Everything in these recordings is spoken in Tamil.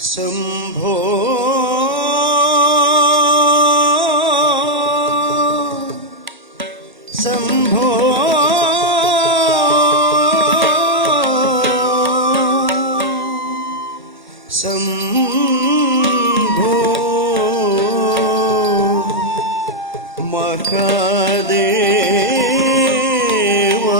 शंभो शंभो शंभो महादेवा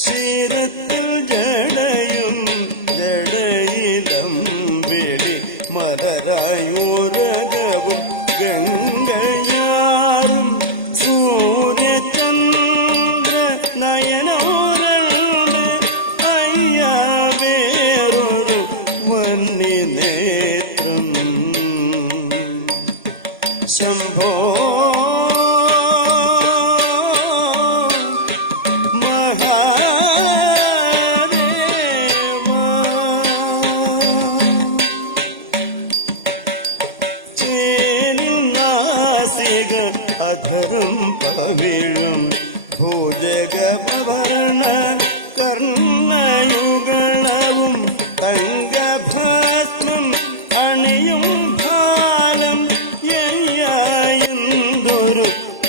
ശിരത്തിൽ ജടയും ജടയിലം വിളി മലരായോരകവും ഗംഗയാറും സൂര്യചന്ദ്ര അധരം പവിഴും ഭൂജഗഭരണ കർണയുഗളവും തങ്കഭസ്മം അണിയും ഭാലം എന്തൊരു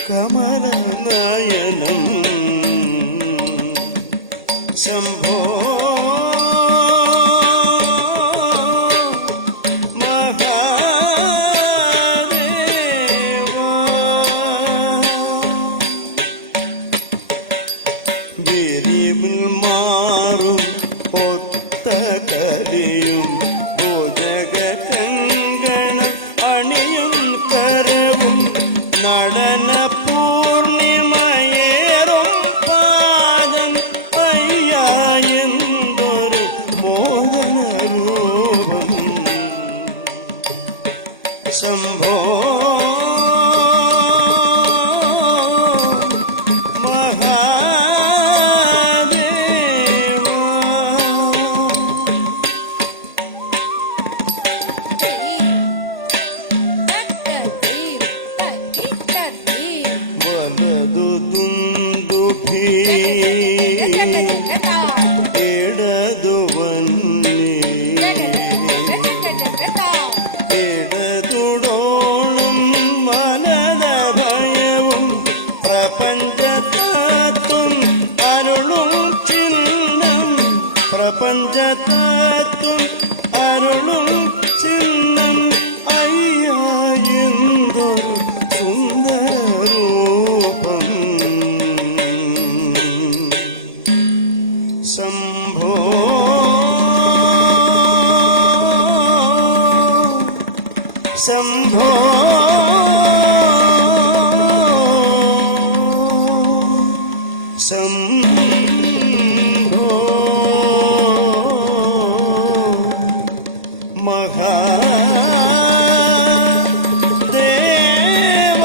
കമലനയനം ശംഭോ മാറും ഒത്ത കലിയും ഭുജകങ്കണം അണിയും കരവും നടന പൂർണിമയേറും പാദം അയ്യായെന്തൊരു മോഹനരൂപം ശംഭോ ഇടതുടോളും മനദഭയവും പ്രപഞ്ചതത്വം അരുളും ചിഹ്നം പ്രപഞ്ചതത്വം അരുളും ചിഹ്നം അയ്യായെന്തൊരു സുന്ദരൂപം ശംഭോ ശംഭോ ശംഭോ മഹാദേവ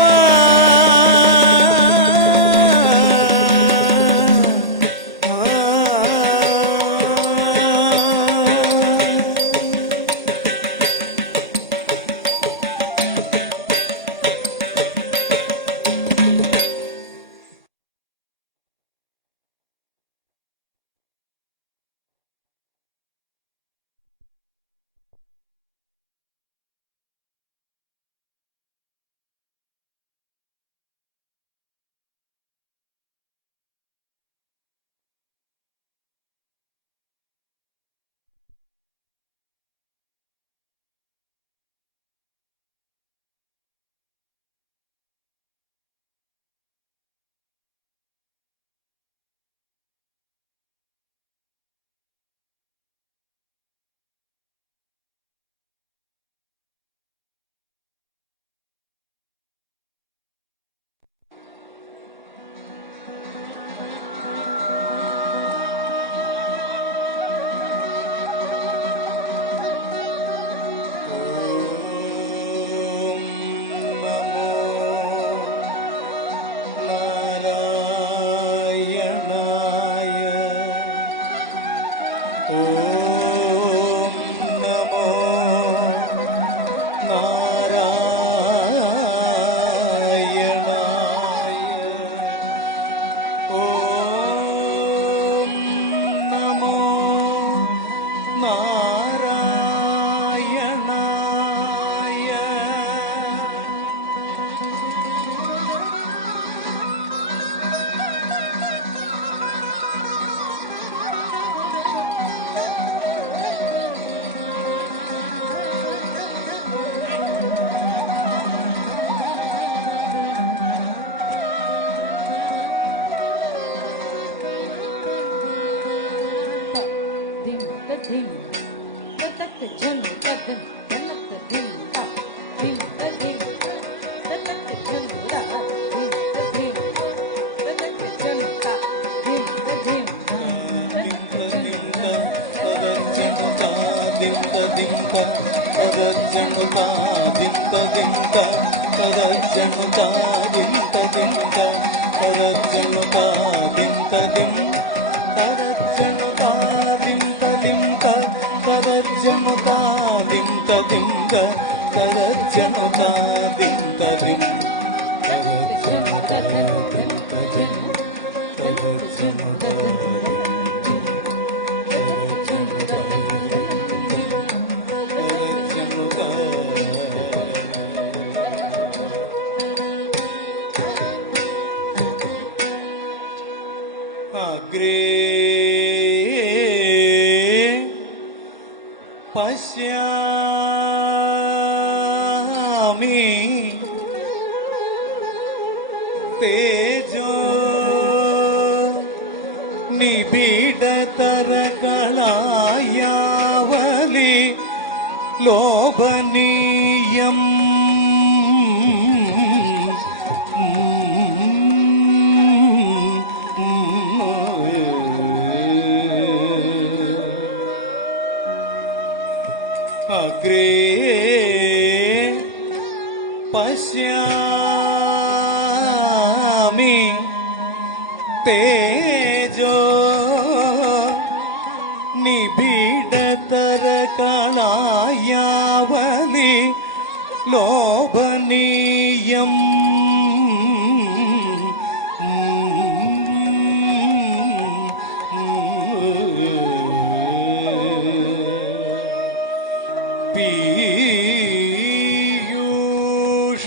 अग्रे पश्यामि तेजो निबिडतरकलायावलि लोभनीयम् अग्रे पश्यामि तेजो निबिडतरकलायावलि लोभनीयम् पीयूष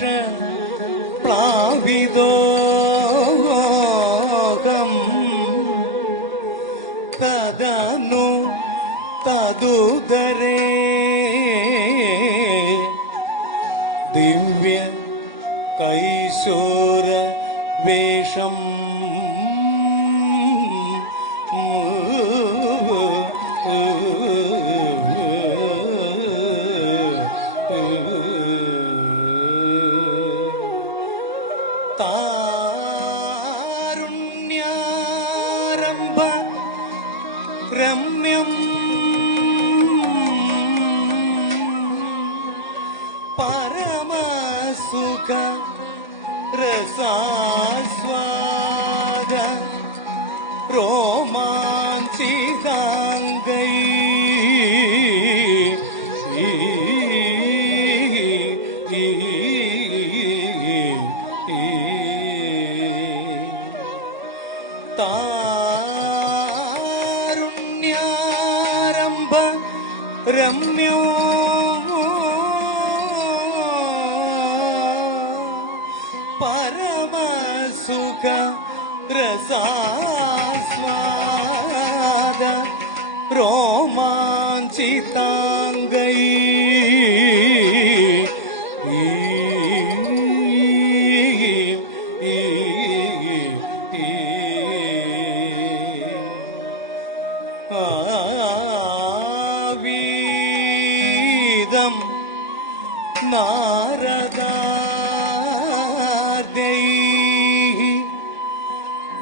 प्लाविदोऽहम् तदनु तदुदरे दिव्य कैशोर वेशम् तारुण्यारम्भ रम्यम् परमसुख रसास्वाद रोमाञ्चिताङ्गै तारुण्यारम्भ रम्यो परमसुख रसास्वाद रोमाञ्चिताङ्गै आवीदं नारदार्दैः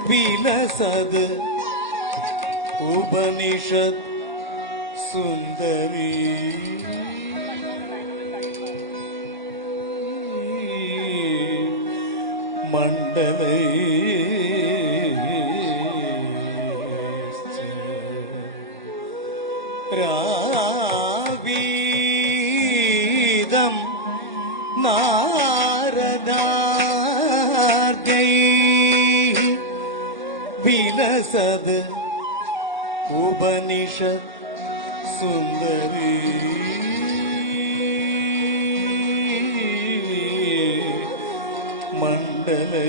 विलसद् उपनिषत् सुन्दरी मण्डलै रावीदं नारदार्दैः विलसद् उपनिषत् सुन्दरी मण्डलै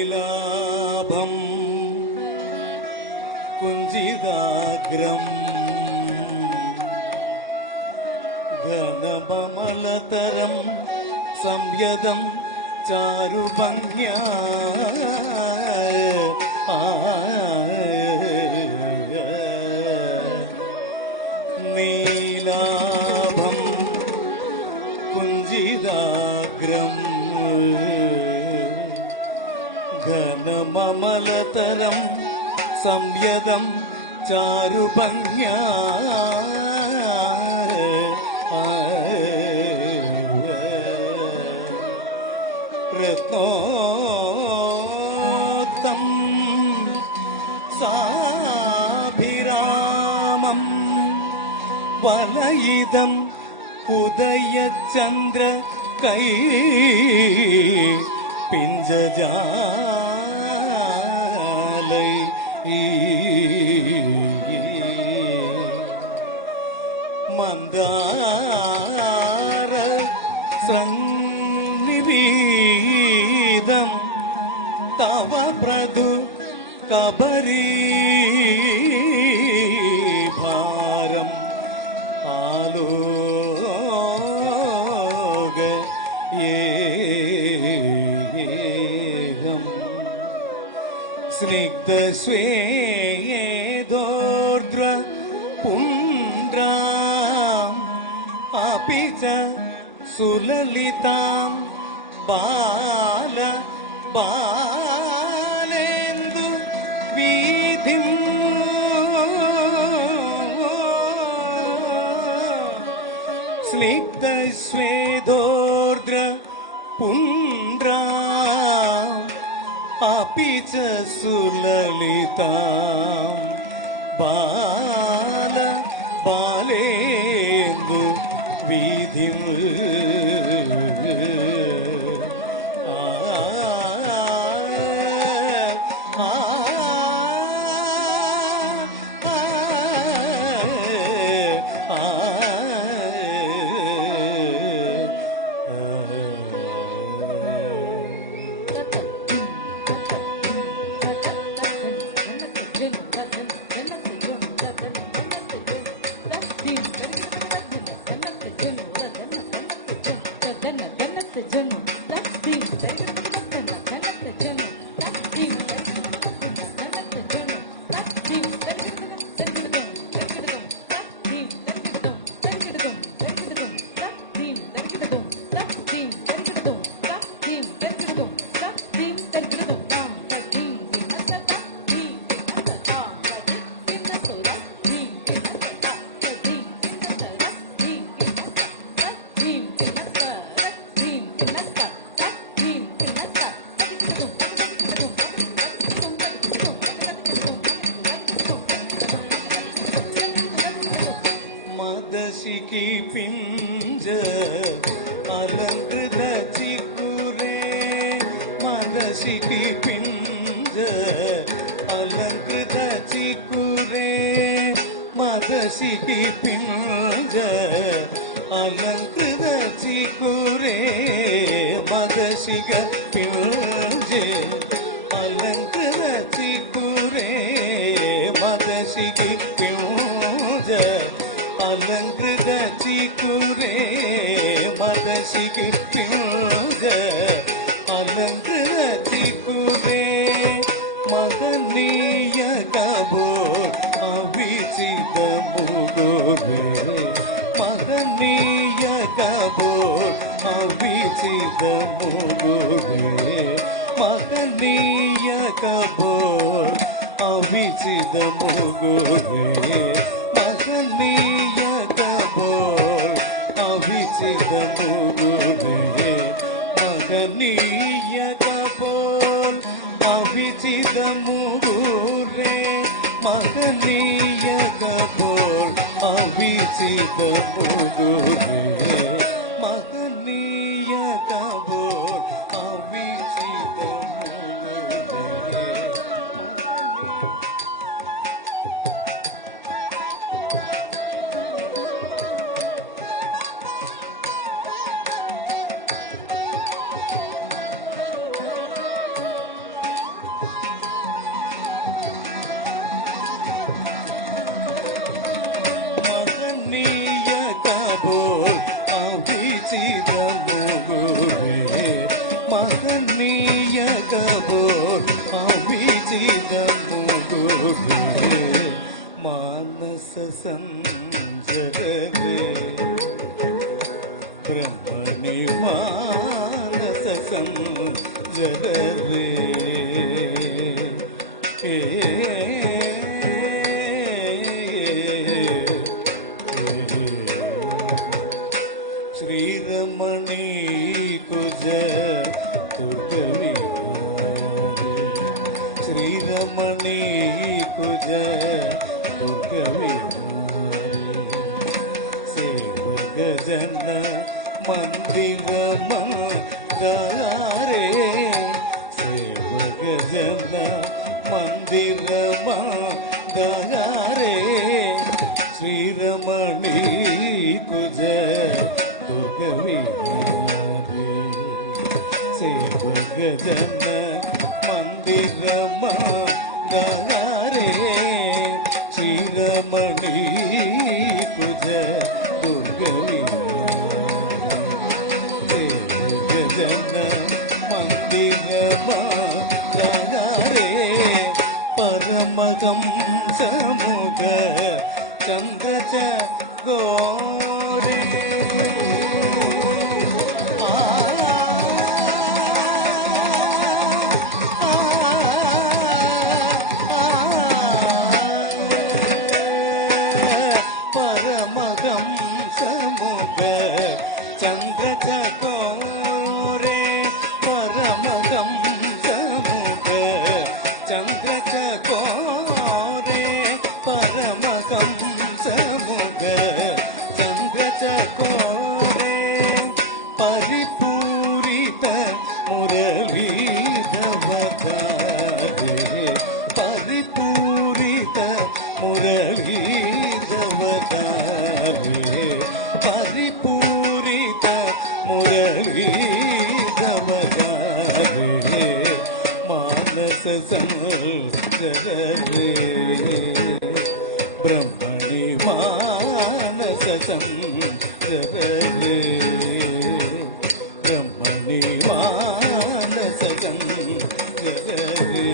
नीलाभं कुञ्जिदाग्रम् घनममलतरं संयदं चारुभङ्ग्या नीलाभं कुञ्जिदाग्रम् घनममलतरं संयदं चारुभङ्ग्या വലയിതം ഉദയചന്ദ്ര കൈ പിഞ്ചജാലൈ മന്ദാര സന്നിരീതം തവ പ്രതു കബരീ ഭാരം ആലോക ഏകം സ്നിഗ്ധസ്വേദോർദ്ര പുണ്ട്രാം അപി ച സുലലിതാം ബാല ബാലേന്ദു വീഥിം സ്നിഗ്ധസ്വേദോർദ്ര പുണ്ട്രാം അപി ച സുലലിതാം ബാല ബാലേന്ദു വീഥിം മദശിഖി പിഞ്ച അലങ്കൃത ചിക്കുരേ മദശിഖി പിഞ്ച അലങ്കൃത ചിക്കുരേ മദശിഖി പിഞ്ച അലങ്കൃത ചിക്കുരേ മദശിഖ പിഞ്ച അലങ്കൃത ചിക്കുരേ മദശിഖി പിഞ്ച അലങ്കൃത ചിക്കുരേ മദശിഖി പിഞ്ച അലങ്കൃത ചിക്കുരേ മദനീയ കബോർ അവിചിത മുകുരേ മദനീയ കബോർ അവിചിത മുകുരേ മദനീയ കബോർ അവിചിത മുകുരേ മഹനീയ കബോൾ അവിചിത മുകുരേ മഹനീയ കബോൾ അവിചിത മുകുരേ മഹനീയ കബോൾ അവിചിത മുകുരേ മഹനീയ കബോൾ അവിചിത മുകുരേ മഹനീയ കബോൾ അവിചിത മുകുരേ മഹനീയ കബോൾ അവിചിത മുകുരേ മാനസ സഞ്ജരവേ ബ്രഹ്മണി മാനസ സഞ്ജരവേ ശ്രീരമണി കുജ ദുർഗവിഹാരി ശ്രീരമണി കുജ ദുർഗവിഹാരി ಜನ ಮಂದಿರಮ ಗಾರೆ ಸೇವಕ ಜನ ಮಂದಿರಮ ಗಾರೆ ಶ್ರೀರಮಣಿ ಕುಜ ದುರ್ಗವಿಹಾರಿ ಸೇವಕ ಜನ ಮಂದಿರಮ ಗಾರೆ ಶ್ರೀರಮಣಿ ಕುಜ ಜನ ಮಂದಿರೇ ಪರಮಹಂಸ ಮುಖ ಚಂದ್ರಚ ಗೋರೆ ಪರಮಹಂಸ ಮುಖ ಚಂದ್ರಚ ಗೋರೆ ಪರಮಹಂಸ ಮುಖ ಚಂದ್ರಚ ಗೋರೆ ಪರಮಹಂಸ ಮುಖ ಚಂದ್ರಚ ಗೋರೆ ಪರಿಪೂರಿತ ಮುರಳೀಧವಧಾರೆ ಪರಿಪೂರಿತ ಮುರಳೀಧವಧಾರೆ ಪರಿಪೂರಿತ ಮುರಳೀಧವಧಾರೆ ಮಾನಸ ಸಂಸರೇ ಬ್ರಹ್ಮಣಿ ಮಾನಸ ಸಂಸರೇ ಬ್ರಹ್ಮಣಿ ಮಾನಸ ಸಂಸರೇ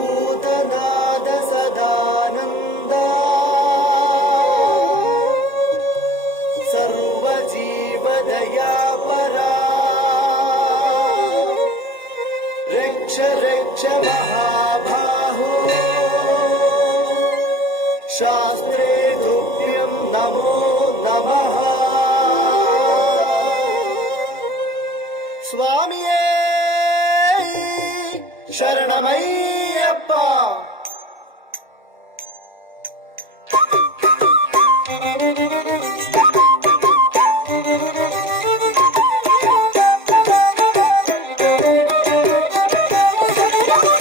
ಭೂತನಾದ ಸದಾನಂದ ಸರ್ವಜೀವದಯಾಪರ ರಕ್ಷ ರಕ್ಷ ಮಹಾಬಾಹೋ ಶಾಸ್ತ್ರೇ ತುಭ್ಯಂ ನಮೋ ನಮಃ ಸ್ವಾಮಿಯೇ ಶರಣಮಯ್ಯಪ್ಪ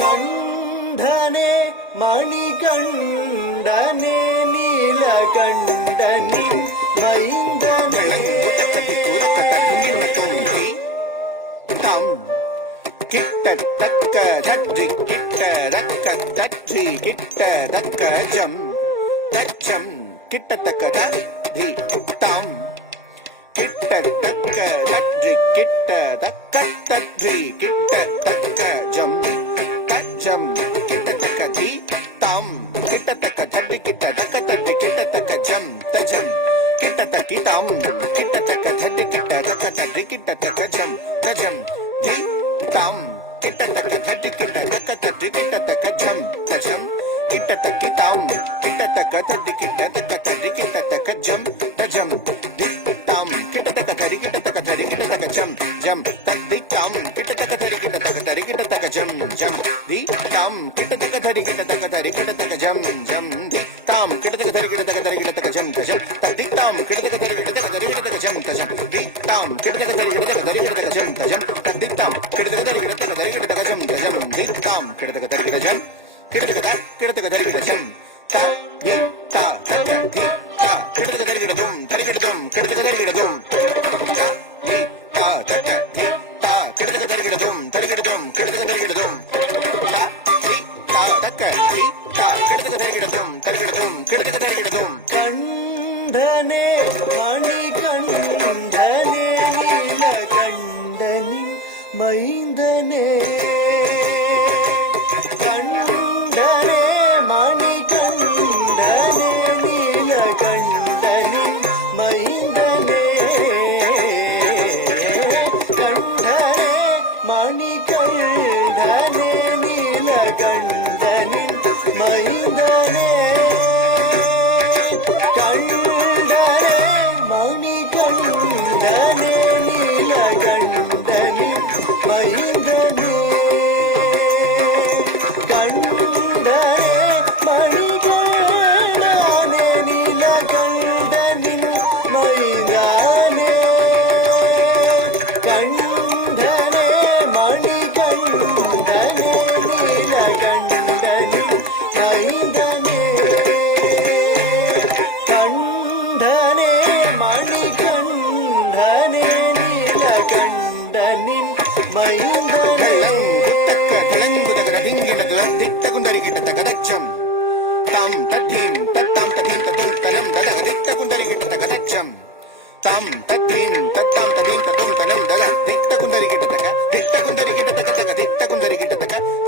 ಕಂಠನೆ ಮಣಿಕಂಡನೆ ನೀಲಕಂಡನೆ ಮೈಂದನೆ கிட்ட தக்க தற்றி கிட்ட தக்க தற்றி கிட்ட தக்க ஜம் தச்சம் கிட்ட தக்க தி தாம் கிட்ட தக்க தற்றி கிட்ட தக்க தற்றி கிட்ட தக்க ஜம் தச்சம் கிட்ட தக்க தி தாம் கிட்ட தக்க தற்றி கிட்ட தக்க தற்றி கிட்ட தக்க ஜம் தஜம் கிட்ட தக்கி தாம் கிட்ட தக்க தற்றி கிட்ட தக்க தற்றி கிட்ட தக்க ஜம் தஜம் தி தாம் கிட்ட தக்க தட்டி கிட்ட தக்க தட்டி கிட்ட தக்க ஜம் தஜம் கிட்ட தக்கி தாம் கிட்ட தக்க தட்டி கிட்ட தக்க தட்டி கிட்ட தக்க ஜம் தஜம் தி தாம் கிட்ட தக்க தரி கிட்ட தக்க தரி கிட்ட தக்க ஜம் ஜம் தத்தி தாம் கிட்ட தக்க தரி கிட்ட தக்க தரி கிட்ட தக்க ஜம் ஜம் தி தாம் கிட்ட தக்க தரி கிட்ட தக்க தரி கிட்ட தக்க ஜம் ஜம் தி தாம் கிட்ட தக்க தரி கிட்ட தக்க தரி கிட்ட தக்க ஜம் தஜம் தத்தி தாம் கிட்ட தக்க தரி கிட்ட தக்க தரி கிட்ட தக்க ஜம் தஜம் தி தாம் கிட்ட தக்க தரி கிட்ட தக்க தரி கிட்ட தக்க ஜம் தஜம் தத்தி தாம் கிட்ட தக்க தரி கிட்ட தக்க தரி கிட்ட தக்க ஜம் தஜம் தி தாம் கிட்ட தக்க தரி கிட்ட ஜம் கிடத்துக்கதா கிடத்துக்க தரிகிடச்சம் த தி த தக்க தி த கிடத்துக்க தரிகிடதும் தரிகிடதும் கிடத்துக்க தரிகிடதும் த தி த தக்க தி த கிடத்துக்க தரிகிடதும் தரிகிடதும் கிடத்துக்க தரிகிடதும் த தி த தக்க தி த கிடத்துக்க தரிகிடதும் தரிகிடதும் கிடத்துக்க தரிகிடதும் கண்டனே மணி கண்டனே நீல கண்டனின் மைந்தனே கண்டனே மணி கண்டனே நீல கண்டனின் மைந்தனே கண்டனே மணி கண்டனே நீல கண்டனின் மைந்தனே கண்டனே மணி கண்டனே நீல கண்டனின் மைந்தனே கண்டனே மணி கண்டனே நீல கண்டனின் மைந்தனே கண்டனே மணி கண்டனே நீல கண்டனின் மைந்தனே கண்டனே மணி கண்டனே நீல கண்டனின் மைந்தனே தக்க தலங்குதக திங்கிடதுல திட்ட குந்தரி கிட்ட கதச்சம் தாம் தத்தீம் தத்தாம் ததீம் தத்தும் தனம் ததக திட்ட குந்தரி கிட்ட கதச்சம் தாம் தத்தீம் தத்தாம் ததீம் தத்தும் தனம் தத திட்ட குந்தரி கிட்ட திட்ட குந்தரி கிட்ட தக திட்ட குந்தரி கிட்ட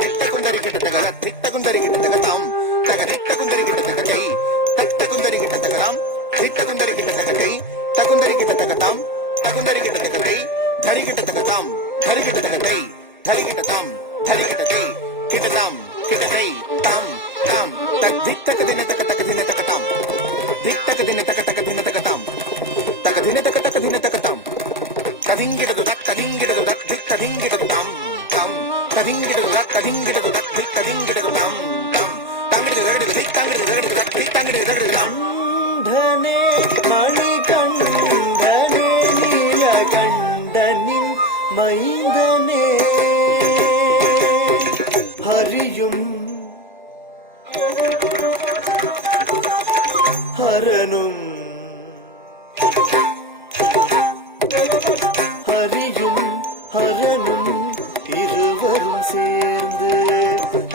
திட்ட குந்தரி கிட்ட தக திட்ட குந்தரி கிட்ட தாம் தக திட்ட குந்தரி கிட்ட கை தட்ட குந்தரி கிட்ட தகலாம் திட்ட குந்தரி கிட்ட கை தகுந்தரி கிட்ட தகதாம் தகுந்தரி கிட்ட கை தரி கிட்ட தகதாம் தரி கிட்ட கை தரி கிட்ட தாம் தரி கிட்ட கை கிட்ட தாம் கிட்ட கை தாம் தாம் தக் திட்டக தின தக தின தக தாம் திட்டக தின தக தின தக தாம் தக தின தக தாம் கதிங்கிடது தக் கதிங்கிடது தக் திக் கதிங்கிடது தாம் தாம் கதிங்கிடது தக் கதிங்கிடது தக் திக் கதிங்கிடது தாம் தாம் தங்கிடது ரகடிது திக் தங்கிடது ரகடிது தக் திக் தங்கிடது ரகடிது தாம் கண்டனே மணி கண்டனே நீல கண்டனின் மைந்தனே ஹரியும் ஹரனும் ஹரியும் ஹரனும் இருவரும் சேர்ந்து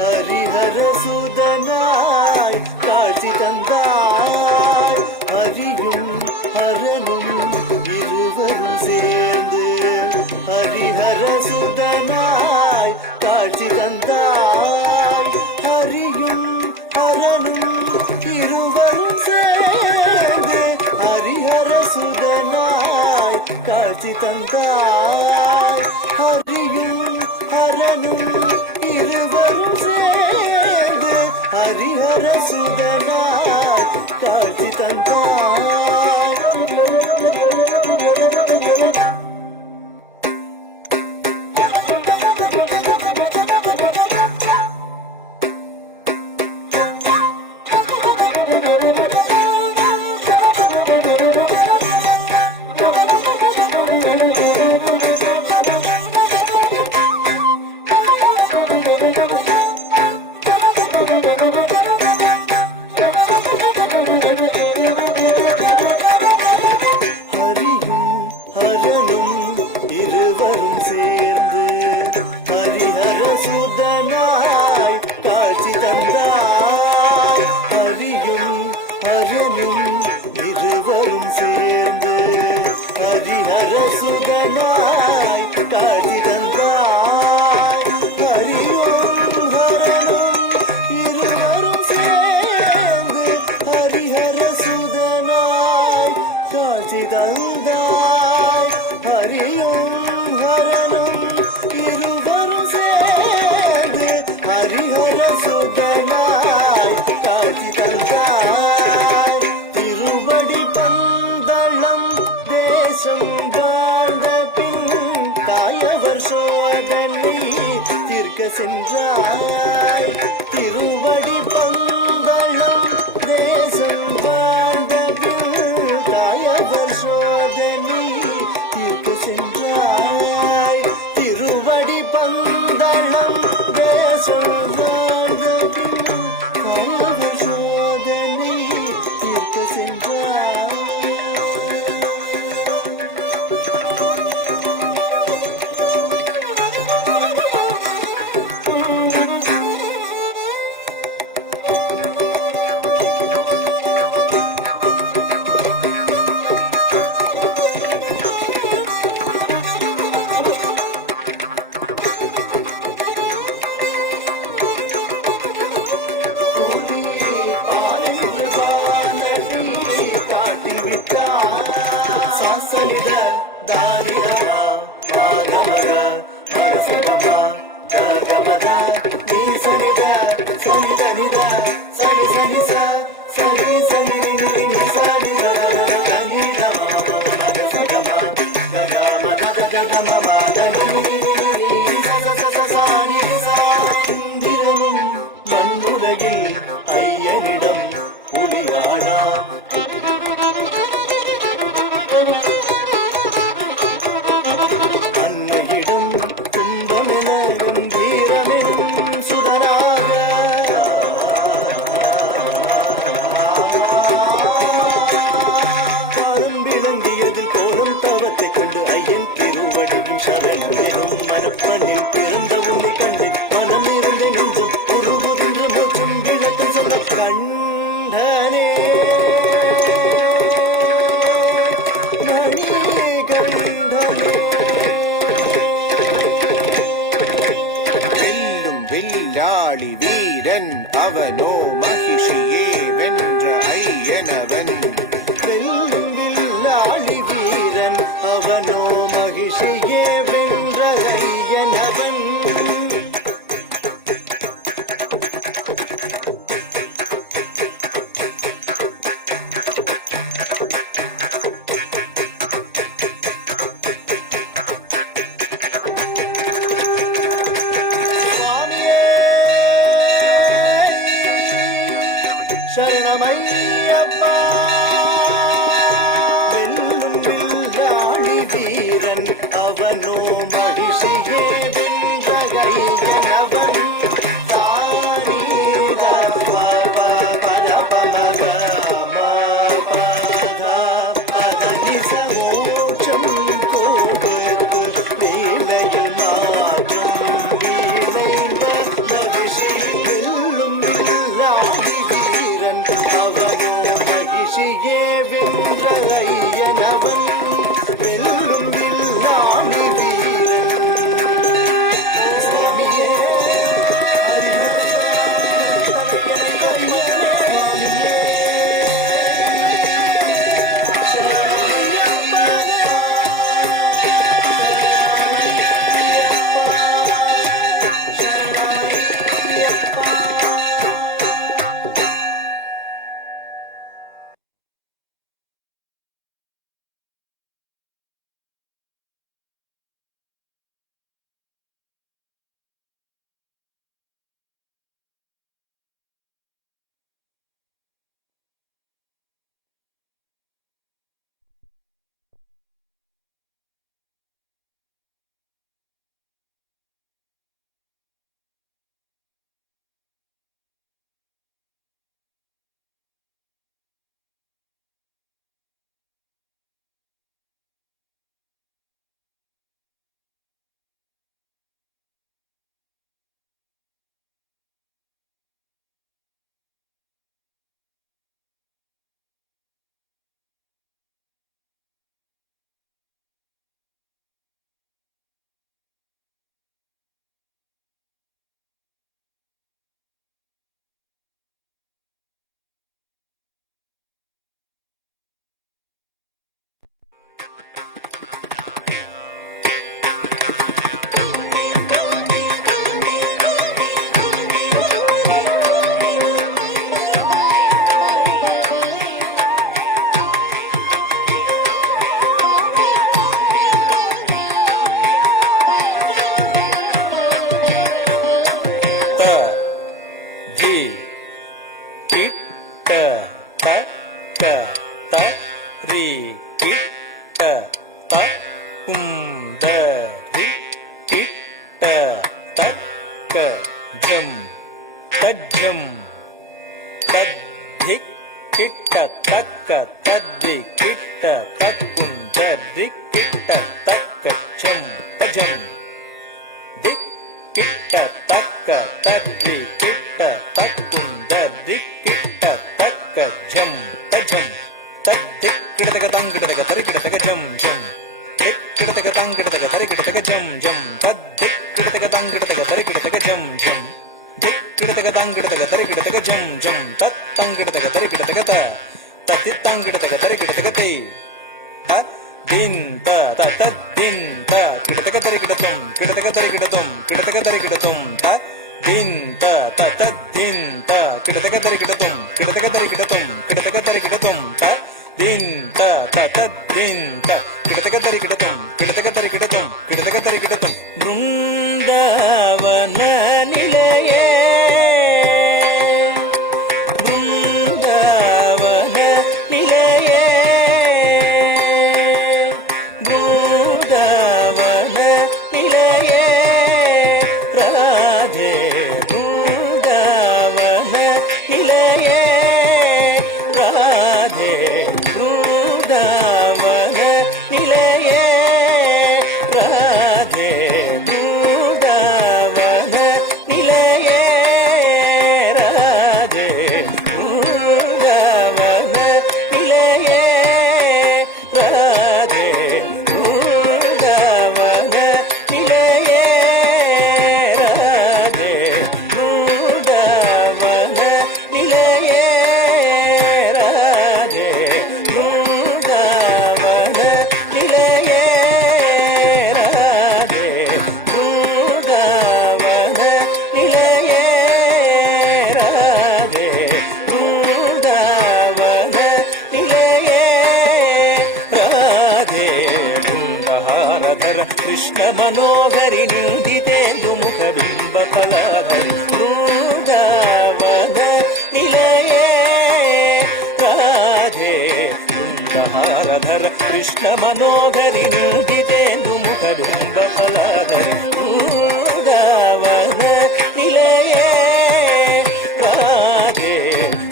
ஹரிஹர சுதனாய் காட்சி தந்தாய் ஹரியும் ஹரனும் இருவரும் சேர்ந்து ஹரிஹர சுதனாய் காட்சி தந்தாய் ஹரியும் ஹரனும் இருவரும் சேர்ந்து ஹரிஹர சுதனாய் காட்சி தந்தாய் ஹரியும் ஹரனும் இருவரும் சேர்ந்து ஹரிஹர சுதனாய் காட்சி தந்தாய் ದಾರಿಡಮ ಮಾಗಮಗ ಮರಸಗಮ ಗಮದ ನೀ ಸನಿದ ಸನಿದ ನಿದ ಸನಿ ಸನಿ ಸ ಸನಿ ಸನಿ ನಿ ನಿ ಸನಿ ದ ದಾರಿಡಮ ಮರಸಗಮ ಗಮ ಗದ ಗಮ ಮದನಿ ಸ ಸ ಸ ಸಾನಿ ಸ இந்திரனும் மண்ணுலகில் ஐயனிடம் புலியானா அன்னையிடம் துன்பமென கம்பீரமெனும் சுடராக காலம் விளங்கியதில் கோலம் தவத்தை கண்டு ஐயன் திருவடியும் சரணம் எனும் மனப்பண்ணில் பிறந்த உன்னை கண்டு மனம் இருந்த நெஞ்சும் உருகுகின்ற மூச்சும் விளக்கம் சொல்ல கண்டனே வெல்லும் வில்லாளி வீரன் அவனோ மகிஷியே வென்ற ஐயனவன் வெல்லும் வில்லாளி வீரன் அவனோ மகிஷியே வென்ற ஐயனவன் சுவாமியே சரணமையப்பா வெல்லும் வில்லாளி வீரன் அவனோ மகிஷியே வென்ற ஐயனவன் தானி மோட்சம் கோபத்து வேலையில் மாற்றம் வீணைந்த மகிஷி வெல்லும் வில்லாளி வீரன் அவனோ மகிஷியே வென்ற ஐயனவன் வெல்லும் வில்லாளி வீரன் சுவாமியே దింత తత దింత కిటతక తరికిటతం కిటతక తరికిటతం కిటతక తరికిటతం త దింత తత దింత కిటతక తరికిటతం కిటతక తరికిటతం కిటతక తరికిటతం త దింత తత దింత కిటతక తరికిటతం కిటతక తరికిటతం కిటతక తరికిటతం బృందావన నిలయే బృందావన నిలయే బృందావన నిలయే రాధే బృందావన నిలయే రాధే బృందావన నిలయే రాధే బృందావన నిలయే రాధే బృందావన నిలయే రాధే బృందావన నిలయే రాధే బృందావన నిలయే రాధే బృందావన నిలయే రాధే బృందావన నిలయే రాధే బృందావన నిలయే రాధే బృందహారధర కృష్ణ మనోహరి నిందితేందు ముఖ బింబ ఫలహరి బృందావన నిలయే రాధే బృందహారధర కృష్ణ మనోహరి నిందితేందు ముఖ బింబ ఫలహరి బృందావన నిలయే రాధే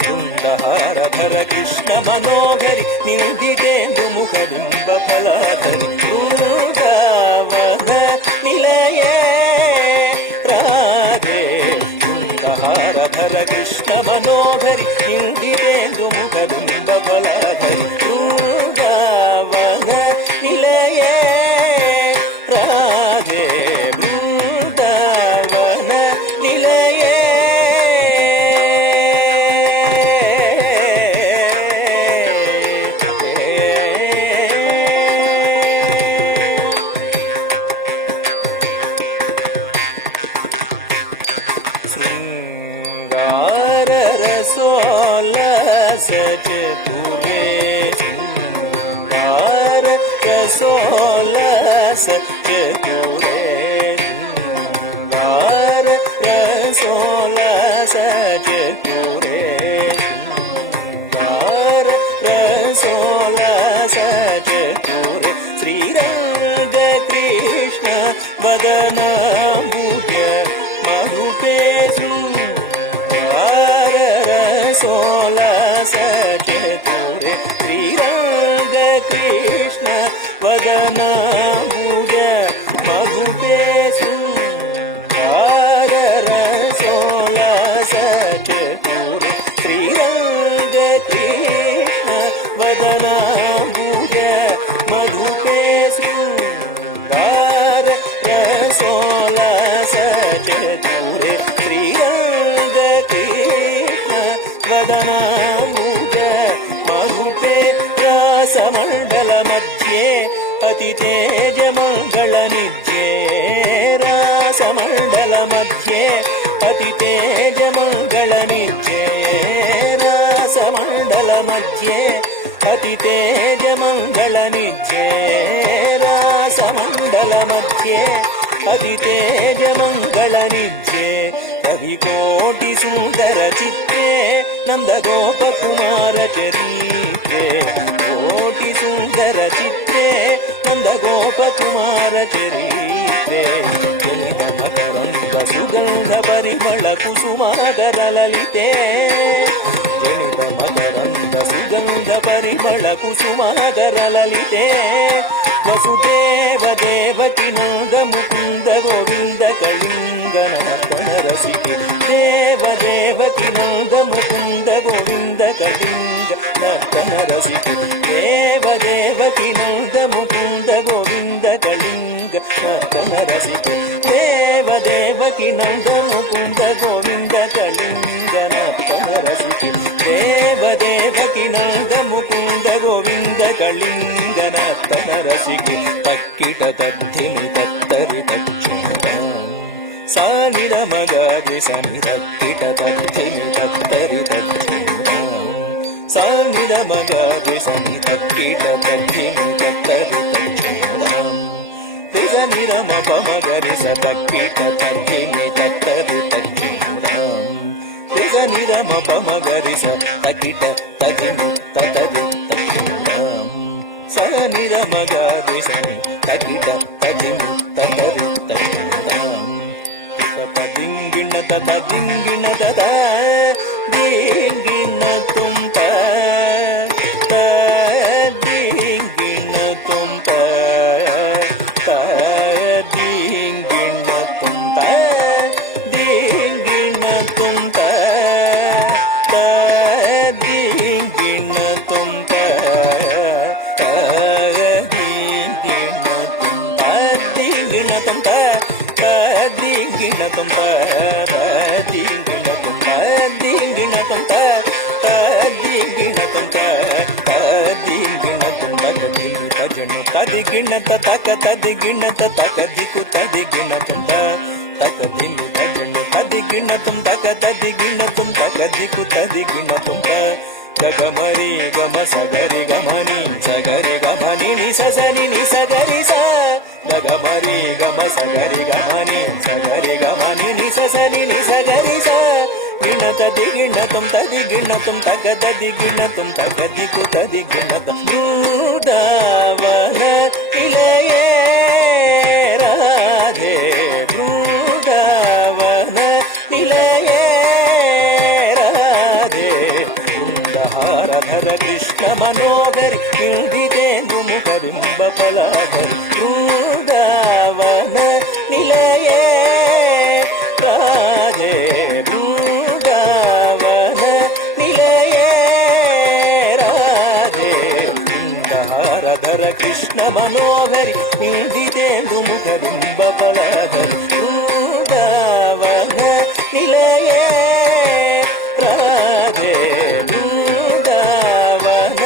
బృందహారధర కృష్ణ మనోహరి నిందితేందు ముఖ బింబ ఫలహరి బృందావన నిలయే రాధే బృందహారధర కృష్ణ మనోహరి నిందితేందు ముఖ బింబ ఫలహరి బృందావన నిలయే రాధే బృందావన నిలయే శృంగార రసోల సచతురే శృంగార రసోల సచతురే శృంగార రసోల సచతురే శృంగార రసోల సచతురే శ్రీరంగ కృష్ణ వదన భూయ మధుపే శృంగార రసోల సచతురే శ్రీరంగ కృష్ణ వదన భూయ మధుపే శృంగార రసోల సచతురే శ్రీరంగ కృష్ణ వదన భూయ మధుపే శృంగార రసోల సచతురే శ్రీరంగ కృష్ణ వదన భూయ మధుపే రాసమండల మధ్యే అతి తేజ మంగళ నిత్యే రాసమండల మధ్యే అతి తేజ మంగళ నిత్యే రాసమండల మధ్యే అతి తేజ మంగళ నిత్యే రాసమండల మధ్యే అతి తేజ మంగళ నిత్యే కవికోటి సుందర చిత్రే నందగోప కుమార చరిత్రే కోటి సుందర చిత్రే నందగోప కుమార చరిత్రే జనిత మకరంద సుగంధ పరిమళ కుసుమాగర లలితే జనిత మకరంద సుగంధ పరిమళ కుసుమాగర లలితే వసుదేవ దేవకి నంద ముకుంద గోవింద కళింగ నర్తన రసికే దేవ దేవకి నంద ముకుంద గోవింద కళింగ నర్తన రసికే దేవ దేవకి నంద ముకుంద గోవింద కళింగ నర్తన రసికే దేవ దేవకి నంద ముకుంద గోవింద కళింగ నర్తన రసికే దేవ దేవకి నంద ముకుంద గోవింద కళింగ నర్తన ನಿರಮಗಾರಿ ಸನಿ ತಕ್ಕಿಟ ತದ್ದಿಮಿ ತತ್ತರಿ ತಚ್ಚೂಡಂ ರಿಸ ನಿರಮ ಪಮಗರಿ ಸ ತಕ್ಕಿಟ ತದ್ದಿಮಿ ತತ್ತರಿ ತಚ್ಚೂಡಂ ರಿಸ ನಿರಮ ಪಮಗರಿ ಸ ತಕ್ಕಿಟ ತದ್ದಿಮಿ ತತ್ತರಿ ತಚ್ಚೂಡಂ ಸ ನಿರಮಗಾರಿ ಸನಿ ತಕ್ಕಿಟ ತದ್ದಿಮಿ ತತ್ತರಿ ತಚ್ಚೂಡಂ ದಿಂಗಿಣ ತದ ದಿಂಗಿಣ ತದ ದಿಂಗಿಣ ತುಂಬ ದಿಂಗಿಣ ತುಂಬ ದಿಂಗಿಣ ತುಂಬ ದಿಂಗಿಣ ತುಂಬ ದಿಂಗಿಣ ತುಂಬ ದಿಂಗಿಣ ತುಂಬ ದಿಂಗಿಣ ತುಂಬ ದಿಂಗಿಣ ತುಂಬ ದಿಂಗಿಣ ತುಂಬ ದಿಂಗಿಣ ತುಂಬ ದಿಂಗಿಣ ತುಂಬ ದಿಂಗಿಣ ತುಂಬ ದಿಲ್ಲಿ ಭಜನು ತದಿಗಿಣ ತಕ ತದಿಗಿಣ ತಕ ದಿಕ್ಕು ತದಿಗಿಣ ತುಂಬ ತಕ ದಿಲ್ಲಿ ಭಜನು ತದಿಗಿಣ ತುಂಬ ತಕ ತದಿಗಿಣ ತುಂಬ ತಕ ದಿಕ್ಕು ತದಿಗಿಣ ತುಂಬ ಗಮರಿ ಗಮ ಸಗರಿ ಗಮನಿ ಸಗರಿ ಗಮನಿ ನಿ ಸಸನಿ ನಿ ಸಗರಿ ಸ ಗಮರಿ ಗಮ ಸಗರಿ ಗಮನಿ ಸಗರಿ ಗಮನಿ ನಿ ಸಸನಿ ನಿ ಸಗರಿ ಸ ಗಿಣ ತದಿಗಿಣ ತುಂ ತದಿಗಿಣ ತುಂ ತಗ ತದಿಗಿಣ ತುಂ ತಗ ದಿಕ್ಕು ತದಿಗಿಣ ಬೃಂದಾವನ ಇಲೆಯೇ ರಾಧೆ ಬೃಂದಾವನ ನಿಲಯೇ ರಾಧೆ ಬೃಂದಹಾರಧರ ಕೃಷ್ಣ ಮನೋಗರಿ ಇಂದಿದೇಂದು ಮುಖ ಬಿಂಬ ಫಲಾಧರಿ ಬೃಂದಾವನ ನಿಲಯೇ ರಾಧೆ ಬೃಂದಾವನ ನಿಲಯೇ ರಾಧೆ ಬೃಂದಹಾರಧರ ಕೃಷ್ಣ ಮನೋಗರಿ ಇಂದಿದೇಂದು ಮುಖ ಬಿಂಬ ಫಲಾಧರಿ ಬೃಂದಾವನ ನಿಲಯೇ ರಾಧೆ ಬೃಂದಾವನ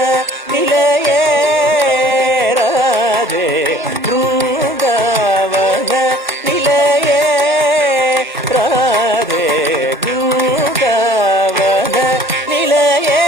ನಿಲಯೇ ರಾಧೆ ಬೃಂದಾವನ ನಿಲಯೇ ರಾಧೆ ಬೃಂದಾವನ ನಿಲಯೇ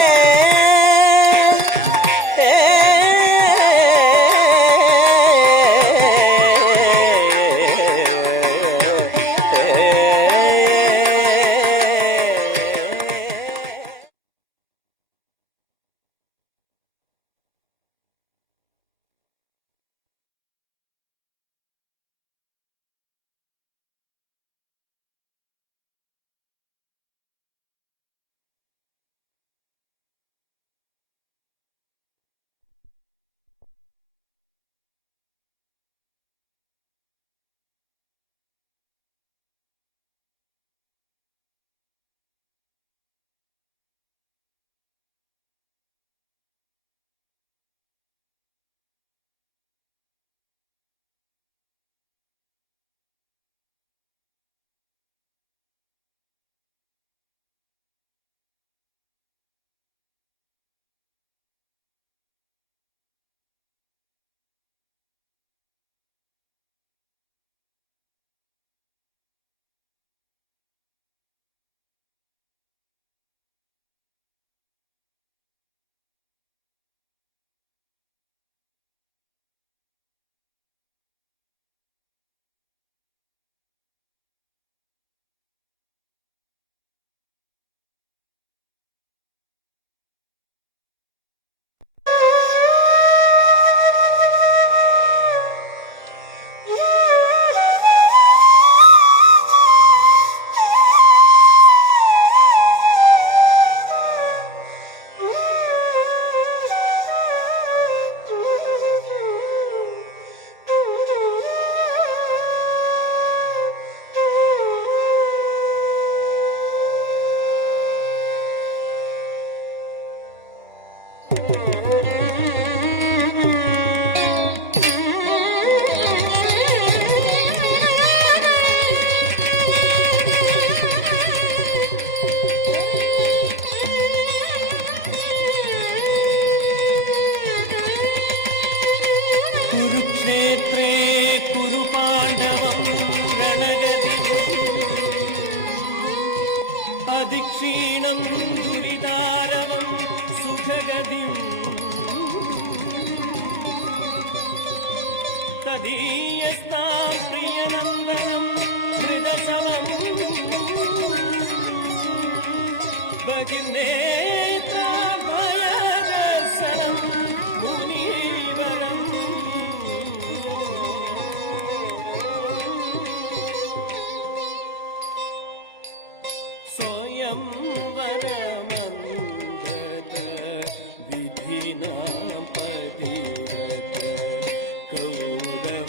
कुरुक्षेत्रे कुरु पाण्डवं रणगति अधिक्षीणं दुरितारवं सुखगतिम् मदीयस्तां प्रियनन्दनं हृदशमम् भगिनेत्राभयदर्शनं मुनीवरम् स्वयंवरमन्दत विधिनां पतिव्रत कौरवजननीं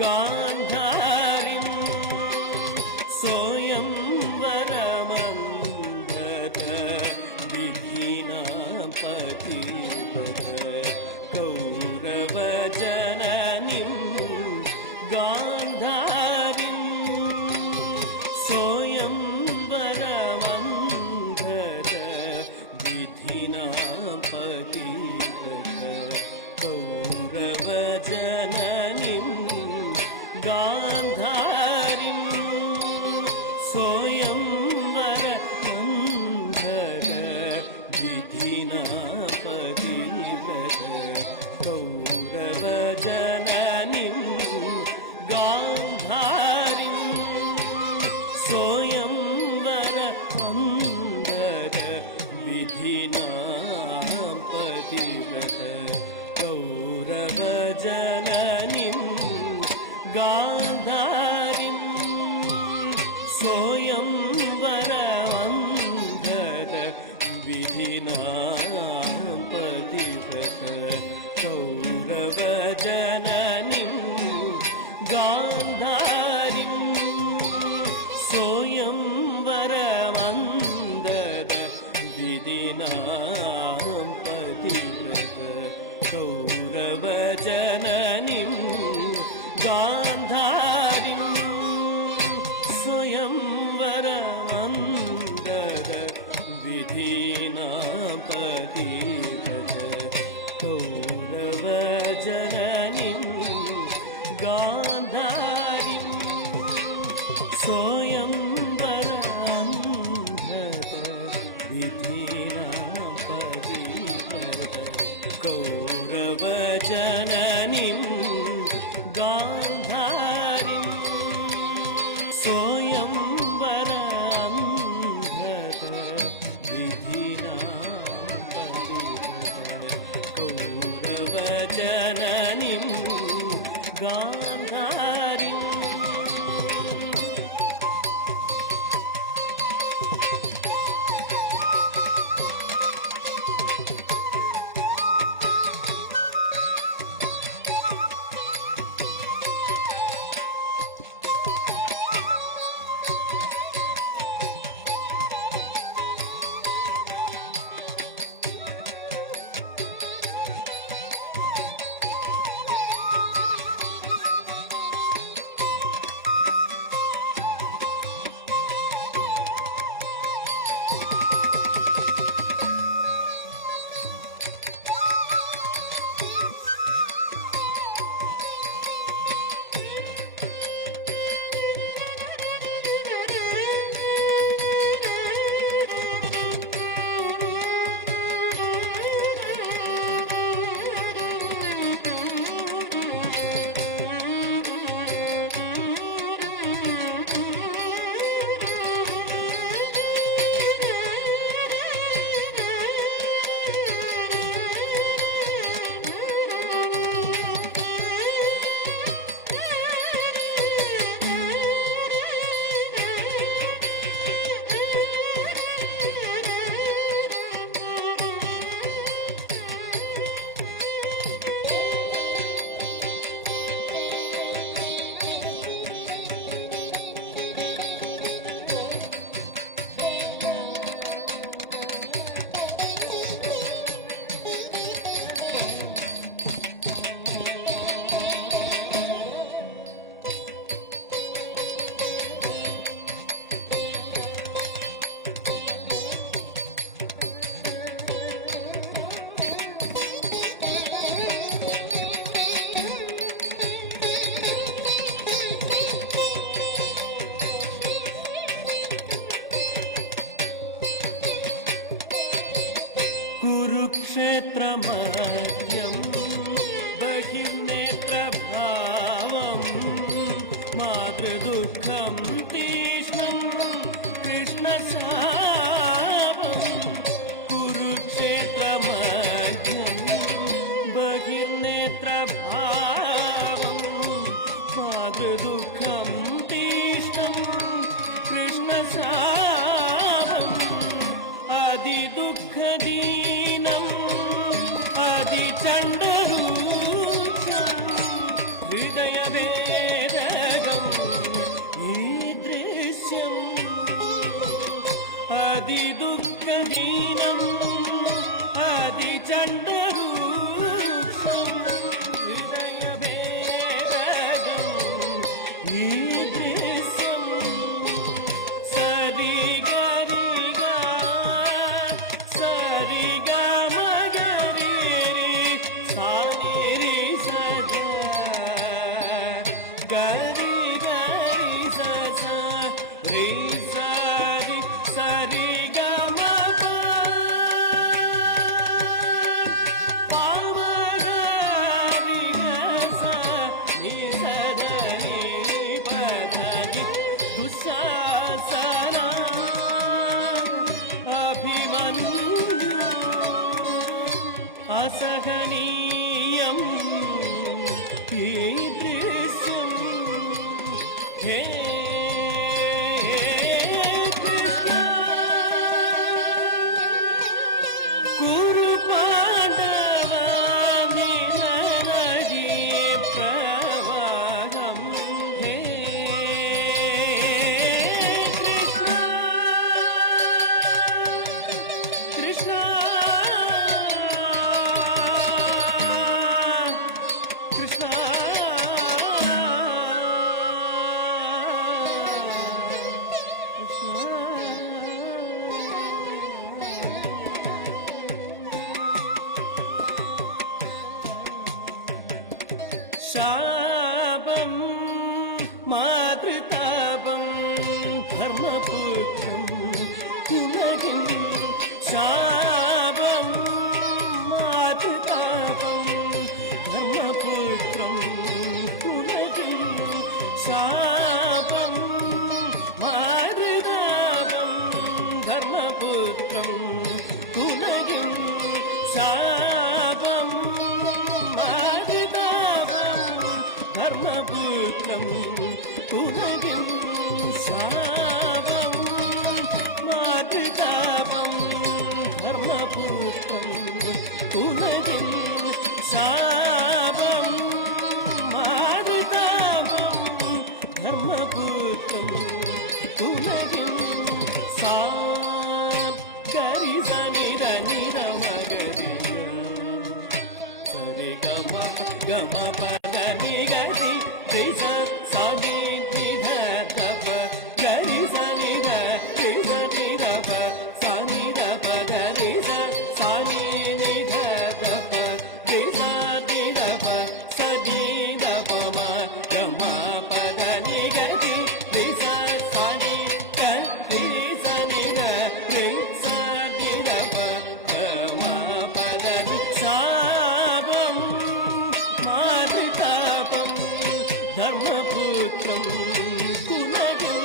गान्धारीं स्वयंवरमन्दत विधिनां पतिव्रत कौरवजननीं गान्धारीं स्वयंवरमन्दत विधिनां पतिव्रत कौरवजननीं गान्धारीं स्वयंवरमन्दत विधिनां पतिव्रत कौरवजननीं गान्धारीं स्वयंवरमन्दत विधिनां पतिव्रत कौरवजननीं गान्धारीं स्वयंवरमन्दत विधिनां पतिव्रत कौरवजननीं गान्धारीं स्वयंवरमन्दत विधिनां पतिव्रत कौरवजननीं गान्धारीं स्वयंवरमन्दत विधिनां पतिव्रत कौरवजननीं गान्धारीं स्वयंवरमन्दत विधिनां पतिव्रत कौरवजननीं गान्धारीं स्वयंवरमन्दत विधिनां पतिव्रत कौरवजननीं गान्धारीं क्षेत्रमाद्यं शापं कुरुक्षेत्रमध्यं बहिर्नेत्रभावं मातृदुःखं तीष्णं कृष्णशापम् अधिदुःखदीनम् अधिचण्डरूक्षम् हृदयवेदकम् ईदृश्यम् अधिदुःखदीनम् अधिचण्डरूक्षम् हृदयवेदकम् ईदृश्यम् सरिगरिगा सरिगमगरिरि सानिरि सजा गरि गरि ससा रि सरि सरिगमप पामगरि गसा नि सदनि पदनि दुःशासना अभिमन्यु असहनीयम् कीदृशम् हे कृष्ण कुरु पाण्डवानिनदी प्रवाहम् हे कृष्ण कृष्ण कृष्ण शापं मातृतापं धर्मपुत्रं कुलगिं शापं मातृतापं धर्मपुत्रं कुलगिं शापं मातृतापं धर्मपुत्रं कुलगिं शापं मातृतापं धर्मपुत्रं कुलगिं शापं मातृतापं धर्मपुत्रं कुलगिं शापं मातृतापं धर्मपुत्रं कुलगिं सा गरि सनि దని రమగరి సరి గమ గమ పదని గరి రి స సని ని ధ తప గరి సని ధ రి సని ధ ప సని ధ ప ధ రి స సని ని ధ తప రి స ని ధ ప సని ధ ప మ గమ పదని గరి రి స సని ధ రి సని ధ రి స ని ధ ప గమ పదని శాపం మాతృతాపం ధర్మపుత్రం కులగిం